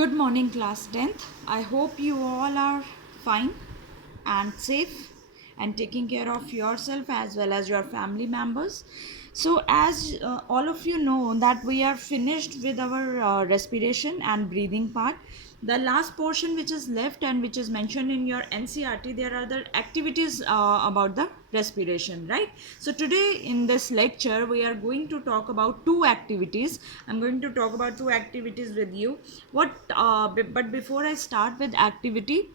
Good morning, class 10th. I hope you all are fine and safe and taking care of yourself as well as your family members. So, as all of you know, that we are finished with our respiration and breathing part. The last portion which is left and which is mentioned in your NCRT, there are the activities about the respiration, right? So today in this lecture we are going to talk about two activities. I'm going to talk about two activities with you. But before I start with activity,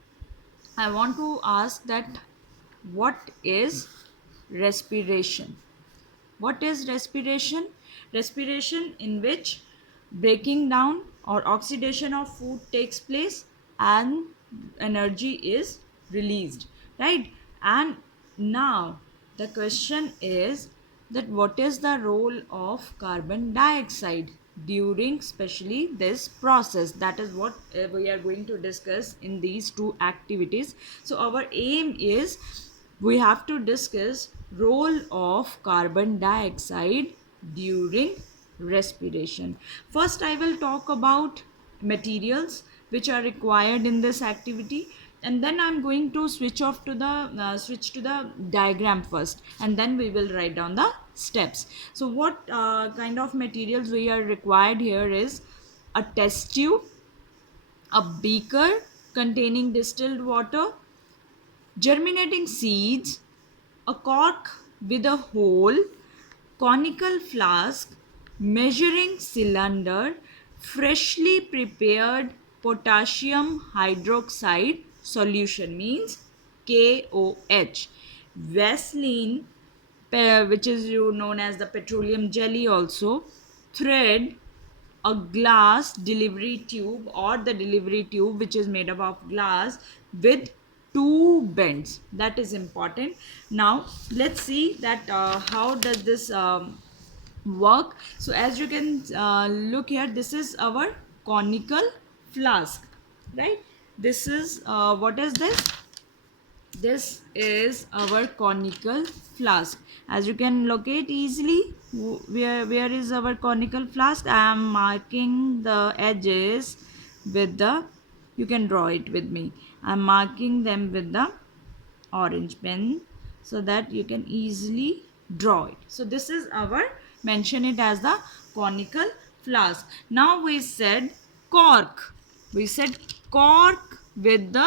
I want to ask that what is respiration? What is respiration? Respiration in which breaking down or oxidation of food takes place and energy is released, right? And now the question is that what is the role of carbon dioxide during especially this process? That is what we are going to discuss in these two activities. So our aim is we have to discuss role of carbon dioxide during respiration. First I will talk about materials which are required in this activity, and then I'm going to switch to the diagram first, and then we will write down the steps. So what kind of materials we are required here is a test tube, a beaker containing distilled water, germinating seeds, a cork with a hole, conical flask, measuring cylinder, freshly prepared potassium hydroxide solution means KOH, Vaseline, which is known as the petroleum jelly also, thread, a glass delivery tube or the delivery tube which is made up of glass with two bends. That is important. Now let's see that how does this work. So as you can look here, this is our conical flask, right? This is what is this? This is our conical flask. As you can locate easily, where is our conical flask? I am marking the edges with the, you can draw it with me. I am marking them with the orange pen so that you can easily draw it. So this is our, mention it as the conical flask. Now we said cork. We said cork with the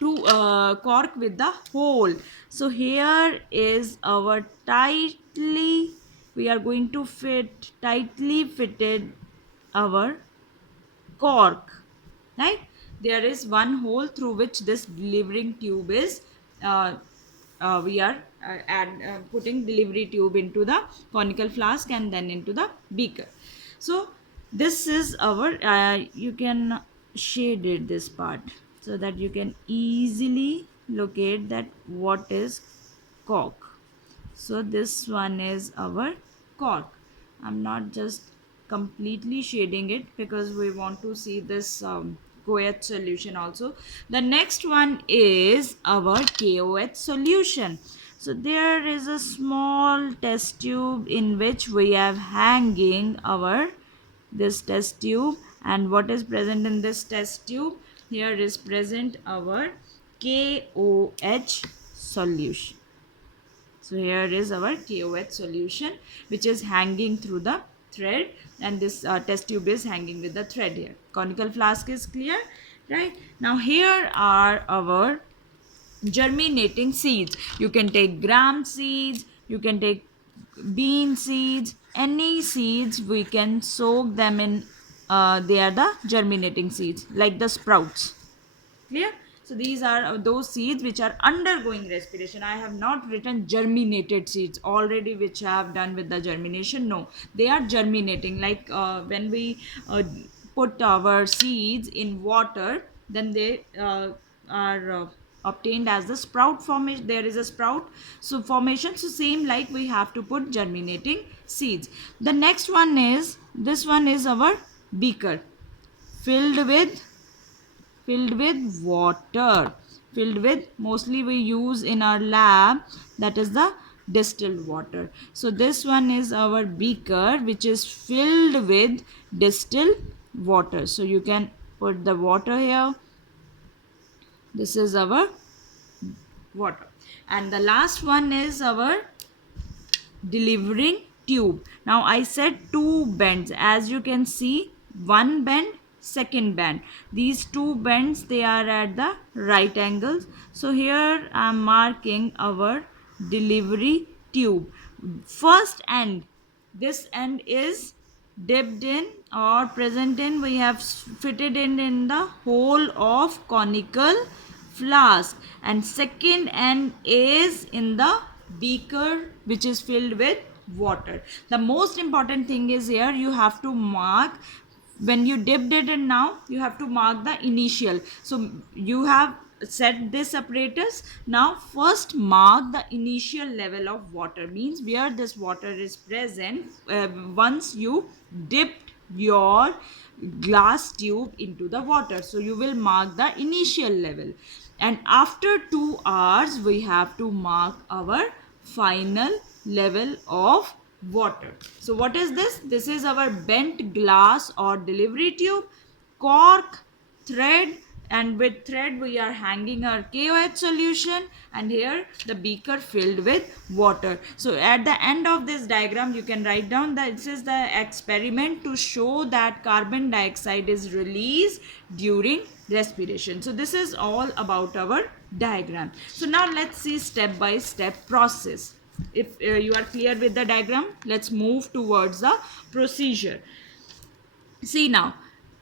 cork with the hole. So here is our tightly, we are going to fit tightly fitted our cork, right? There is one hole through which this delivering tube is we are putting delivery tube into the conical flask and then into the beaker. So this is our you can shade it this part so that you can easily locate that what is cork. So this one is our cork. I'm not just completely shading it because we want to see this KOH solution also. The next one is our KOH solution. So there is a small test tube in which we have hanging our this test tube, and what is present in this test tube? Here is present our KOH solution. So here is our KOH solution which is hanging through the thread, and this test tube is hanging with the thread here. Conical flask is clear, right? Now here are our germinating seeds. You can take gram seeds, you can take bean seeds, any seeds we can soak them in. They are the germinating seeds like the sprouts. Clear? So these are those seeds which are undergoing respiration. I have not written germinated seeds already which I have done with the germination. No, they are germinating. Like when we put our seeds in water, then they are obtained as the sprout formation. There is a sprout so formation. So same like we have to put germinating seeds. The next one is, this one is our beaker filled with water, filled with, mostly we use in our lab, that is the distilled water. So this one is our beaker which is filled with distilled water. So you can put the water here. This is our water. And the last one is our delivering tube. Now I said two bends. As you can see, one bend, second bend. These two bends, they are at the right angles. So here I am marking our delivery tube. First end, this end is dipped in or present in, we have fitted in the hole of conical flask, and second end is in the beaker which is filled with water. The most important thing is here you have to mark, when you dipped it in, now you have to mark the initial. So you have set this apparatus. Now first mark the initial level of water, means where this water is present once you dipped your glass tube into the water. So you will mark the initial level, and after 2 hours we have to mark our final level of water. So what is this? This is our bent glass or delivery tube, cork, thread, and with thread we are hanging our KOH solution, and here the beaker filled with water. So at the end of this diagram you can write down that this is the experiment to show that carbon dioxide is released during respiration. So this is all about our diagram. So now let's see step by step process. If you are clear with the diagram, let's move towards the procedure. See now,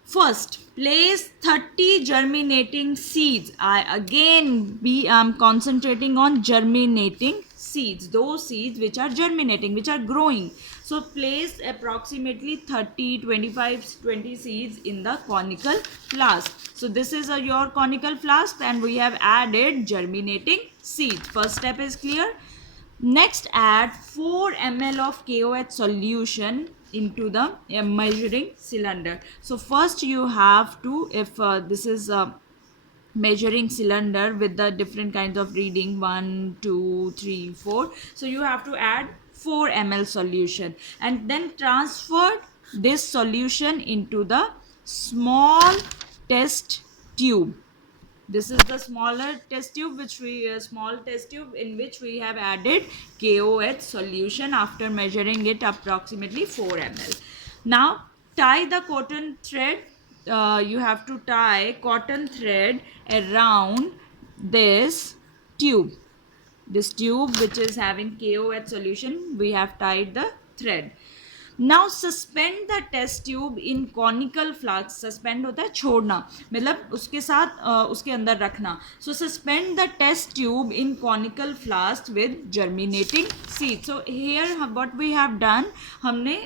first place 30 germinating seeds. I again am concentrating on germinating seeds, those seeds which are germinating, which are growing. So place approximately 30, 25, 20 seeds in the conical flask. So this is your conical flask, and we have added germinating seeds. First step is clear. Next, add 4 ml of KOH solution into the measuring cylinder. So first you have to, if this is a measuring cylinder with the different kinds of reading 1, 2, 3, 4, so you have to add 4 ml solution, and then transfer this solution into the small test tube. This is the smaller test tube in which we have added KOH solution after measuring it approximately 4 ml. Now tie the cotton thread. You have to tie cotton thread around this tube. This tube which is having KOH solution, we have tied the thread. Now suspend the test tube in conical flask. Suspend होता है छोड़ना, मतलब उसके साथ उसके अंदर रखना. So suspend the test tube in conical flask with germinating seed. So here what we have done, हमने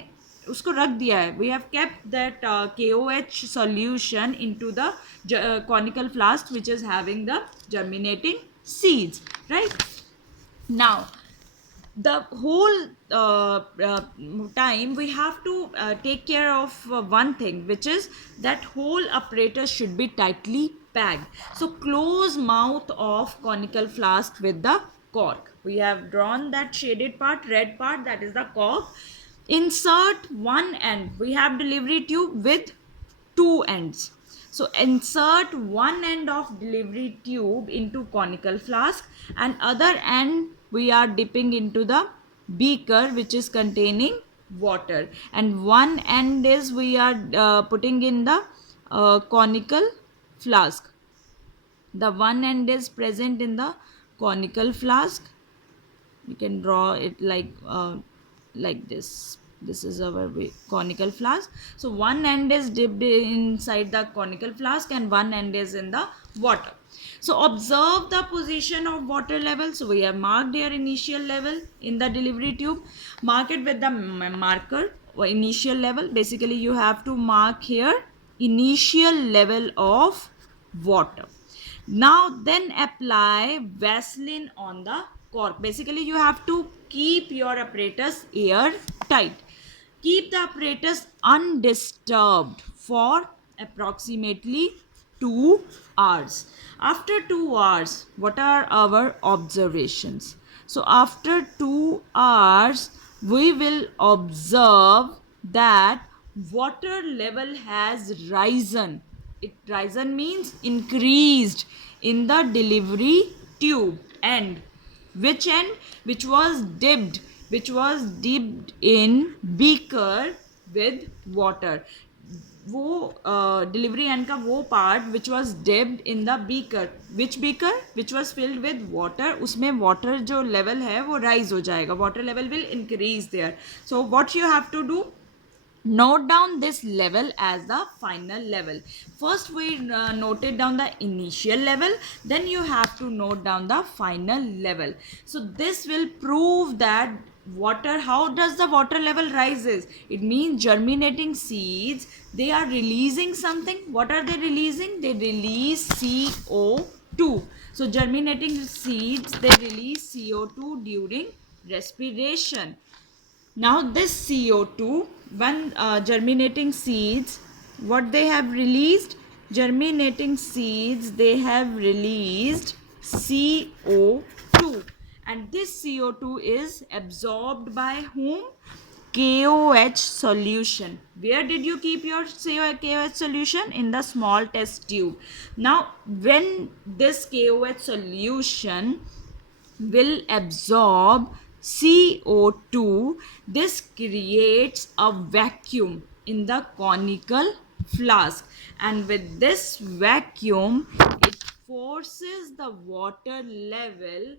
उसको रख दिया है. We have kept that KOH solution into the conical flask which is having the germinating seeds, right? Now the whole time we have to take care of one thing, which is that whole apparatus should be tightly packed. So close mouth of conical flask with the cork. We have drawn that shaded part, red part, that is the cork. Insert one end. We have delivery tube with 2 ends. So insert one end of delivery tube into conical flask, and other end we are dipping into the beaker which is containing water, and one end is we are putting in the conical flask. The one end is present in the conical flask. You can draw it like this. This is our conical flask. So one end is dipped inside the conical flask and one end is in the water. So observe the position of water level. So we have marked your initial level in the delivery tube. Mark it with the marker or initial level. Basically you have to mark here initial level of water. Now then apply Vaseline on the cork. Basically you have to keep your apparatus air tight. Keep the apparatus undisturbed for approximately 2 hours. After 2 hours, what are our observations? So after 2 hours, we will observe that water level has risen. It risen means increased in the delivery tube end. Which end? Which was dipped in beaker with water. वो delivery end का वो part which was dipped in the beaker. Which beaker? Which was filled with water. उसमें water जो level है वो rise हो जाएगा. Water level will increase there. So what you have to do, note down this level as the final level. First we noted down the initial level, then you have to note down the final level. So this will prove that water, how does the water level rises? It means germinating seeds, they are releasing something. What are they releasing? They release CO2. So germinating seeds, they release CO2 during respiration. Now this CO2, when germinating seeds, what they have released? Germinating seeds, they have released CO2, and this CO2 is absorbed by whom? KOH solution. Where did you keep your KOH solution? In the small test tube. Now when this KOH solution will absorb CO2, this creates a vacuum in the conical flask, and with this vacuum it forces the water level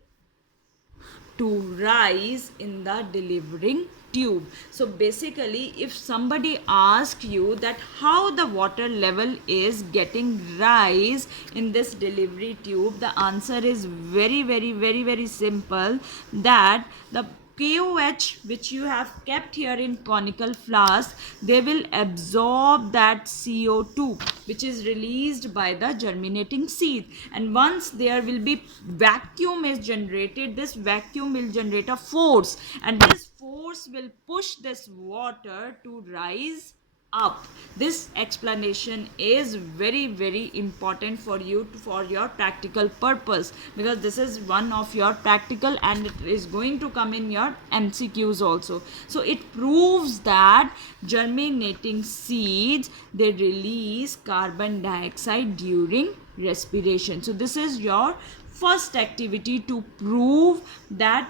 to rise in the delivering tube. So basically, if somebody asks you that how the water level is getting rise in this delivery tube, the answer is very simple, that the KOH which you have kept here in conical flask, they will absorb that CO2 which is released by the germinating seed, and once there will be vacuum is generated, this vacuum will generate a force, and this force will push this water to rise up. This explanation is very important for you for your practical purpose, because this is one of your practical and it is going to come in your MCQs also. So it proves that germinating seeds, they release carbon dioxide during respiration. So this is your first activity to prove that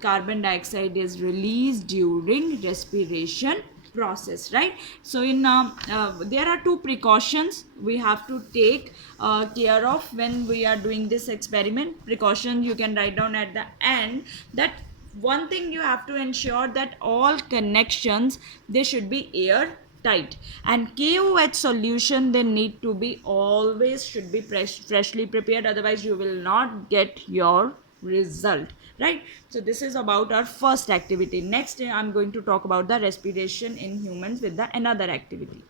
carbon dioxide is released during respiration process, right? So in there are two precautions we have to take care of when we are doing this experiment. Precaution you can write down at the end. That one thing you have to ensure that all connections, they should be air tight, and KOH solution, they need to be always should be freshly prepared, otherwise you will not get your result, right? So this is about our first activity. Next I'm going to talk about the respiration in humans with the another activity.